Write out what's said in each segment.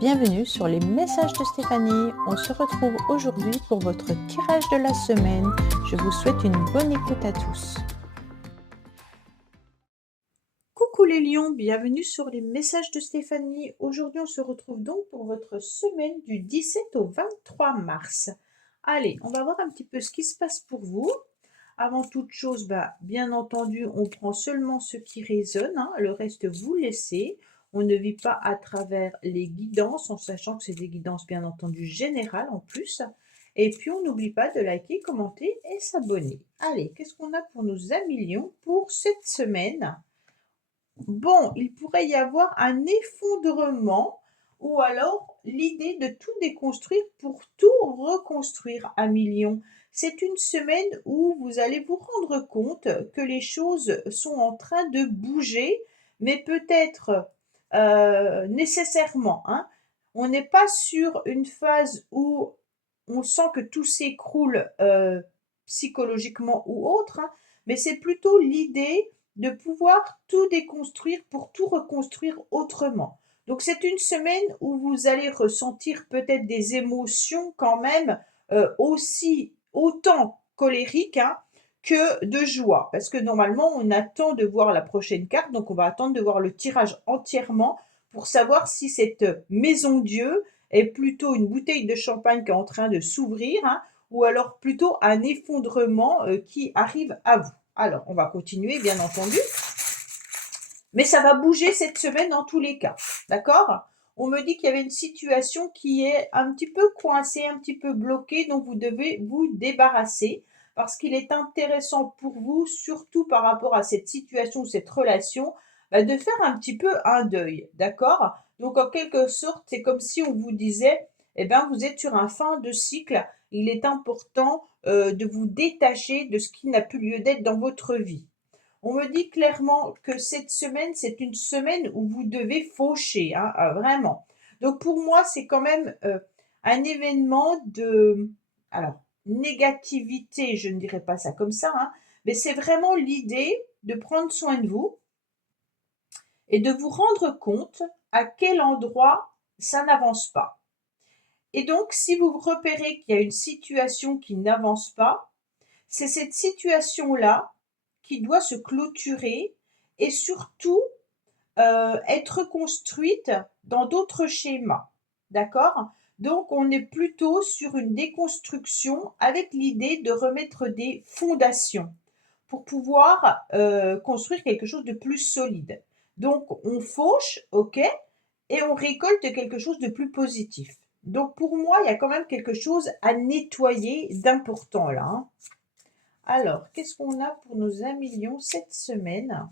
Bienvenue sur les messages de Stéphanie. On se retrouve aujourd'hui pour votre tirage de la semaine. Je vous souhaite une bonne écoute à tous. Coucou les lions, bienvenue sur les messages de Stéphanie. Aujourd'hui, on se retrouve donc pour votre semaine du 17 au 23 mars. Allez, on va voir un petit peu ce qui se passe pour vous. Avant toute chose, bien entendu, on prend seulement ce qui résonne, hein, le reste vous laissez. On ne vit pas à travers les guidances, en sachant que c'est des guidances bien entendu générales en plus. Et puis on n'oublie pas de liker, commenter et s'abonner. Allez, qu'est-ce qu'on a pour nos amis lions pour cette semaine? Bon, il pourrait y avoir un effondrement ou alors l'idée de tout déconstruire pour tout reconstruire à millions. C'est une semaine où vous allez vous rendre compte que les choses sont en train de bouger, mais peut-être nécessairement, hein. On n'est pas sur une phase où on sent que tout s'écroule psychologiquement ou autre, hein, mais c'est plutôt l'idée de pouvoir tout déconstruire pour tout reconstruire autrement. Donc c'est une semaine où vous allez ressentir peut-être des émotions quand même aussi autant colériques, hein, que de joie. Parce que normalement, on attend de voir la prochaine carte, donc on va attendre de voir le tirage entièrement pour savoir si cette maison Dieu est plutôt une bouteille de champagne qui est en train de s'ouvrir, hein, ou alors plutôt un effondrement qui arrive à vous. Alors, on va continuer, bien entendu. Mais ça va bouger cette semaine dans tous les cas. D'accord? On me dit qu'il y avait une situation qui est un petit peu coincée, un petit peu bloquée, dont vous devez vous débarrasser parce qu'il est intéressant pour vous, surtout par rapport à cette situation, cette relation, de faire un petit peu un deuil. D'accord? Donc, en quelque sorte, c'est comme si on vous disait, eh bien, vous êtes sur un fin de cycle. Il est important de vous détacher de ce qui n'a plus lieu d'être dans votre vie. On me dit clairement que cette semaine, c'est une semaine où vous devez faucher, hein, vraiment. Donc pour moi, c'est quand même un événement de, alors, négativité, je ne dirais pas ça comme ça, hein, mais c'est vraiment l'idée de prendre soin de vous et de vous rendre compte à quel endroit ça n'avance pas. Et donc, si vous repérez qu'il y a une situation qui n'avance pas, c'est cette situation-là qui doit se clôturer et surtout être construite dans d'autres schémas. D'accord? Donc, on est plutôt sur une déconstruction avec l'idée de remettre des fondations pour pouvoir construire quelque chose de plus solide. Donc, on fauche, ok, et on récolte quelque chose de plus positif. Donc, pour moi, il y a quand même quelque chose à nettoyer d'important là, hein. Alors, qu'est-ce qu'on a pour nos amis lions cette semaine?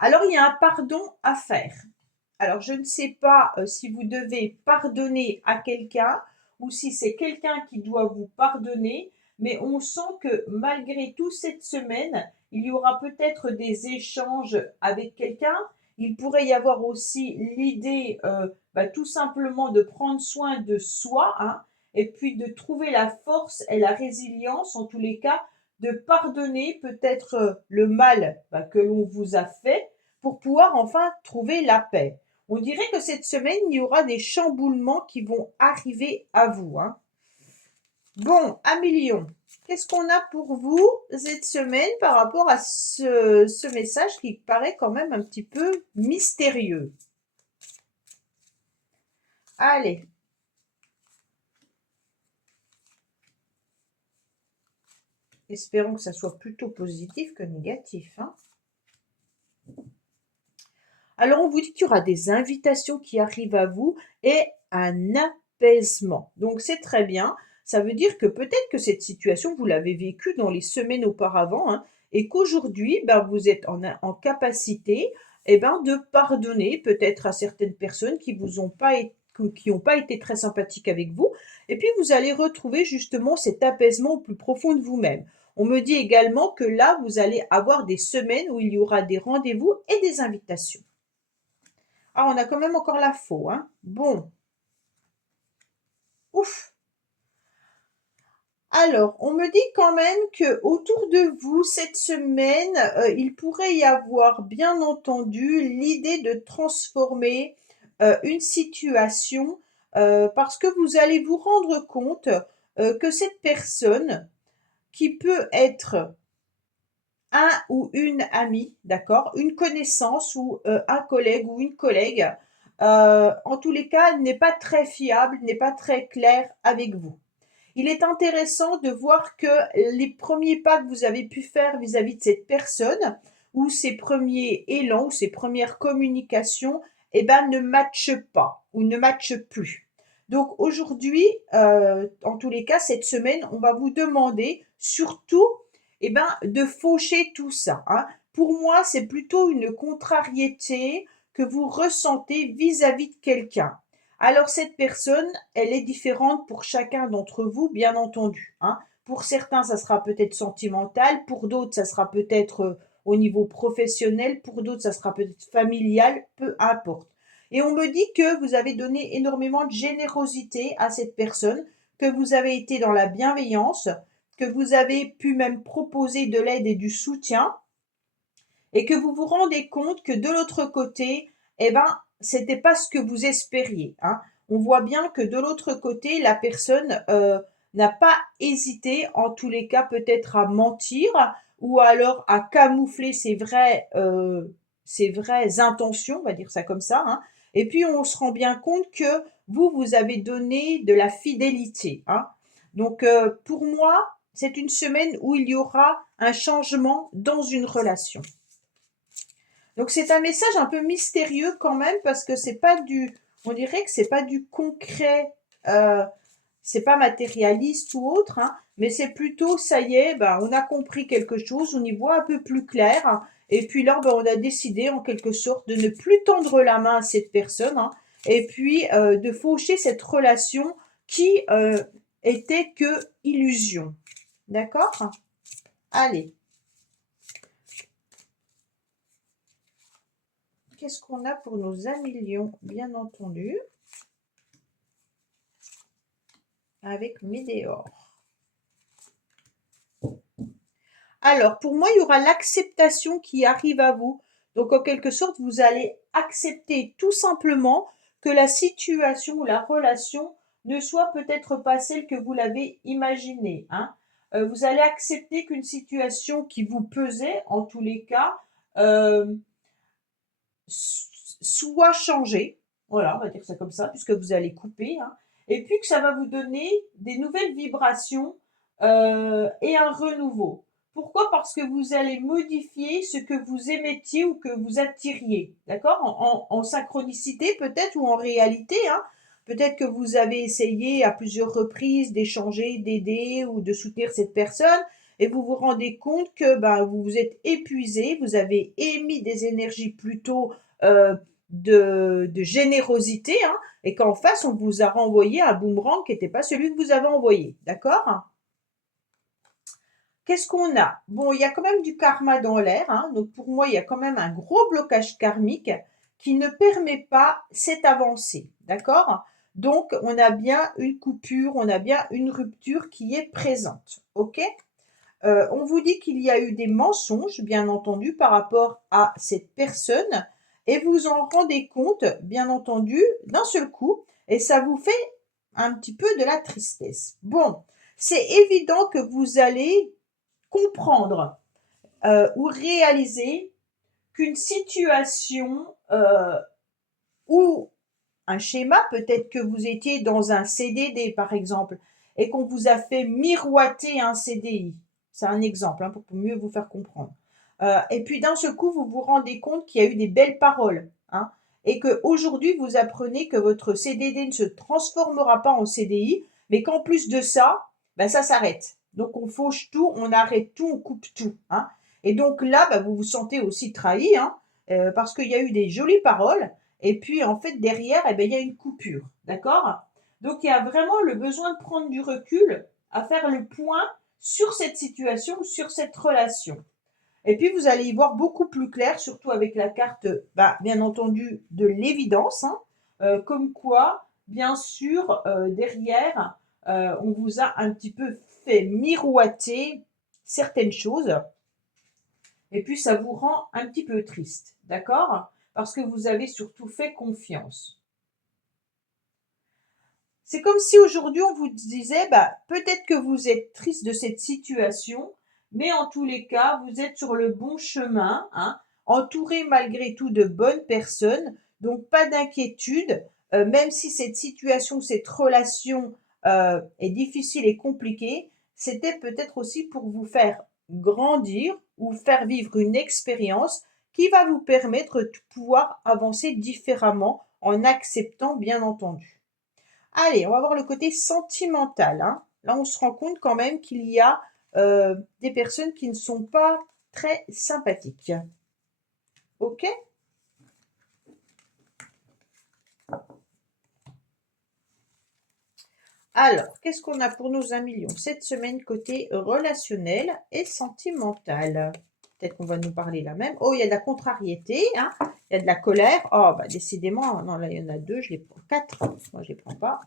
Alors, il y a un pardon à faire. Alors, je ne sais pas si vous devez pardonner à quelqu'un ou si c'est quelqu'un qui doit vous pardonner, mais on sent que malgré tout, cette semaine, il y aura peut-être des échanges avec quelqu'un. Il pourrait y avoir aussi l'idée, tout simplement de prendre soin de soi, hein, et puis de trouver la force et la résilience, en tous les cas, de pardonner peut-être le mal que l'on vous a fait pour pouvoir enfin trouver la paix. On dirait que cette semaine, il y aura des chamboulements qui vont arriver à vous, hein. Bon, Amélion, qu'est-ce qu'on a pour vous cette semaine par rapport à ce message qui paraît quand même un petit peu mystérieux? Allez. Espérons que ça soit plutôt positif que négatif, hein. Alors, on vous dit qu'il y aura des invitations qui arrivent à vous et un apaisement. Donc, c'est très bien. Ça veut dire que peut-être que cette situation, vous l'avez vécue dans les semaines auparavant, hein, et qu'aujourd'hui, vous êtes en capacité, de pardonner peut-être à certaines personnes qui vous ont pas qui n'ont pas été très sympathiques avec vous. Et puis, vous allez retrouver justement cet apaisement au plus profond de vous-même. On me dit également que là, vous allez avoir des semaines où il y aura des rendez-vous et des invitations. Ah, on a quand même encore la faux, hein. Bon. Ouf. Alors, on me dit quand même que autour de vous, cette semaine, il pourrait y avoir, bien entendu, l'idée de transformer, une situation, parce que vous allez vous rendre compte, que cette personne qui peut être un ou une amie, d'accord? Une connaissance ou, un collègue ou une collègue, en tous les cas, n'est pas très fiable, n'est pas très clair avec vous. Il est intéressant de voir que les premiers pas que vous avez pu faire vis-à-vis de cette personne, ou ces premiers élans, ou ces premières communications, eh ben, ne matchent pas ou ne matchent plus. Donc aujourd'hui, en tous les cas, cette semaine, on va vous demander surtout, eh ben, de faucher tout ça, hein. Pour moi, c'est plutôt une contrariété que vous ressentez vis-à-vis de quelqu'un. Alors cette personne, elle est différente pour chacun d'entre vous, bien entendu, hein. Pour certains, ça sera peut-être sentimental, pour d'autres, ça sera peut-être au niveau professionnel, pour d'autres, ça sera peut-être familial, peu importe. Et on me dit que vous avez donné énormément de générosité à cette personne, que vous avez été dans la bienveillance, que vous avez pu même proposer de l'aide et du soutien, et que vous vous rendez compte que de l'autre côté, eh ben, c'était pas ce que vous espériez, hein. On voit bien que de l'autre côté, la personne n'a pas hésité, en tous les cas, peut-être à mentir ou alors à camoufler ses vraies intentions, on va dire ça comme ça, hein. Et puis, on se rend bien compte que vous, vous avez donné de la fidélité, hein. Donc, pour moi, c'est une semaine où il y aura un changement dans une relation. Donc c'est un message un peu mystérieux quand même parce que c'est pas du, on dirait que c'est pas du concret, euh, c'est pas matérialiste ou autre, hein, mais c'est plutôt ça y est, ben, on a compris quelque chose, on y voit un peu plus clair, hein, et puis là ben, on a décidé en quelque sorte de ne plus tendre la main à cette personne, hein, et puis de faucher cette relation qui était que illusion. D'accord? Allez, qu'est-ce qu'on a pour nos amis lions, bien entendu? Avec Médéor. Alors, pour moi, il y aura l'acceptation qui arrive à vous. Donc, en quelque sorte, vous allez accepter tout simplement que la situation ou la relation ne soit peut-être pas celle que vous l'avez imaginée, hein. Vous allez accepter qu'une situation qui vous pesait, en tous les cas, euh, soit changée. Voilà, on va dire ça comme ça, puisque vous allez couper, hein. Et puis que ça va vous donner des nouvelles vibrations et un renouveau. Pourquoi? Parce que vous allez modifier ce que vous émettiez ou que vous attiriez, d'accord? En synchronicité peut-être ou en réalité, hein. Peut-être que vous avez essayé à plusieurs reprises d'échanger, d'aider ou de soutenir cette personne et vous vous rendez compte que ben, vous vous êtes épuisé, vous avez émis des énergies plutôt euh, de générosité, hein, et qu'en face, on vous a renvoyé un boomerang qui n'était pas celui que vous avez envoyé, d'accord? Qu'est-ce qu'on a? Bon, il y a quand même du karma dans l'air, hein, donc pour moi, il y a quand même un gros blocage karmique qui ne permet pas cette avancée, d'accord? Donc, on a bien une coupure, on a bien une rupture qui est présente, ok? On vous dit qu'il y a eu des mensonges, bien entendu, par rapport à cette personne, et vous en rendez compte, bien entendu, d'un seul coup, et ça vous fait un petit peu de la tristesse. Bon, c'est évident que vous allez comprendre ou réaliser qu'une situation ou un schéma, peut-être que vous étiez dans un CDD par exemple, et qu'on vous a fait miroiter un CDI. C'est un exemple hein, pour mieux vous faire comprendre. Et puis d'un seul coup, vous vous rendez compte qu'il y a eu des belles paroles, hein, et qu'aujourd'hui, vous apprenez que votre CDD ne se transformera pas en CDI, mais qu'en plus de ça, ben, ça s'arrête. Donc on fauche tout, on arrête tout, on coupe tout, hein. Et donc là, ben, vous vous sentez aussi trahi, hein, parce qu'il y a eu des jolies paroles, et puis, en fait, derrière, eh ben, il y a une coupure. D'accord? Donc, il y a vraiment le besoin de prendre du recul, à faire le point sur cette situation, sur cette relation. Et puis, vous allez y voir beaucoup plus clair, surtout avec la carte, bah, bien entendu, de l'évidence, hein, comme quoi, bien sûr, derrière, on vous a un petit peu fait miroiter certaines choses et puis ça vous rend un petit peu triste, d'accord? Parce que vous avez surtout fait confiance. C'est comme si aujourd'hui on vous disait, bah, peut-être que vous êtes triste de cette situation, mais en tous les cas, vous êtes sur le bon chemin, hein, entouré malgré tout de bonnes personnes, donc pas d'inquiétude, même si cette situation, cette relation est difficile et compliquée, c'était peut-être aussi pour vous faire grandir ou faire vivre une expérience qui va vous permettre de pouvoir avancer différemment en acceptant, bien entendu. Allez, on va voir le côté sentimental, hein. Là, on se rend compte quand même qu'il y a des personnes qui ne sont pas très sympathiques. Ok? Alors, qu'est-ce qu'on a pour nos 1 million cette semaine côté relationnel et sentimental? Peut-être qu'on va nous parler là même. Oh, il y a de la contrariété, hein? Il y a de la colère. Oh, bah décidément, non, là, il y en a deux, je les prends quatre. Moi, je les prends pas.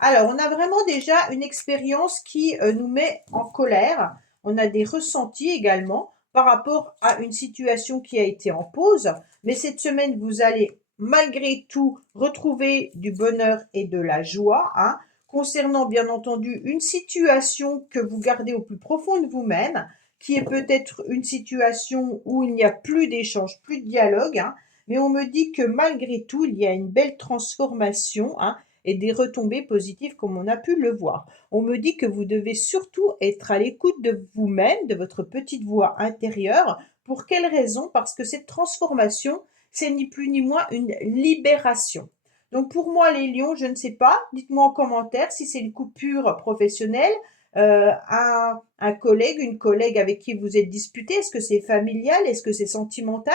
Alors, on a vraiment déjà une expérience qui nous met en colère. On a des ressentis également par rapport à une situation qui a été en pause. Mais cette semaine, vous allez malgré tout retrouver du bonheur et de la joie, hein, concernant bien entendu une situation que vous gardez au plus profond de vous-même, qui est peut-être une situation où il n'y a plus d'échange, plus de dialogue, hein, mais on me dit que malgré tout, il y a une belle transformation, hein, et des retombées positives comme on a pu le voir. On me dit que vous devez surtout être à l'écoute de vous-même, de votre petite voix intérieure. Pour quelle raison? Parce que cette transformation, c'est ni plus ni moins une libération. Donc pour moi, les lions, je ne sais pas. Dites-moi en commentaire si c'est une coupure professionnelle, un collègue, une collègue avec qui vous êtes disputé. Est-ce que c'est familial? Est-ce que c'est sentimental?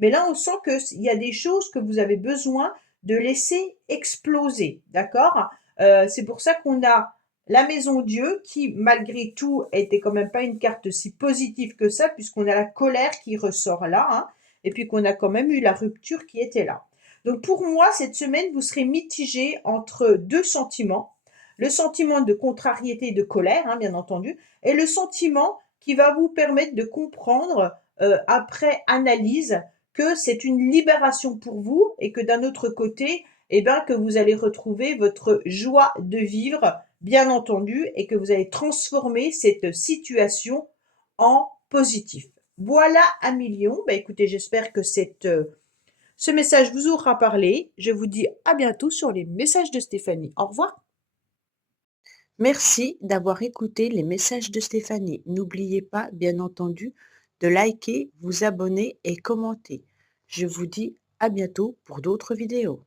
Mais là, on sent qu'il y a des choses que vous avez besoin de laisser exploser, d'accord? C'est pour ça qu'on a la maison Dieu qui, malgré tout, était quand même pas une carte si positive que ça, puisqu'on a la colère qui ressort là, hein, et puis qu'on a quand même eu la rupture qui était là. Donc pour moi, cette semaine, vous serez mitigé entre deux sentiments. Le sentiment de contrariété et de colère, hein, bien entendu, et le sentiment qui va vous permettre de comprendre, après analyse, que c'est une libération pour vous et que d'un autre côté, eh ben, que vous allez retrouver votre joie de vivre, bien entendu, et que vous allez transformer cette situation en positif. Voilà 1 million. Bah, écoutez, j'espère que ce message vous aura parlé. Je vous dis à bientôt sur les messages de Stéphanie. Au revoir. Merci d'avoir écouté les messages de Stéphanie. N'oubliez pas, bien entendu, de liker, vous abonner et commenter. Je vous dis à bientôt pour d'autres vidéos.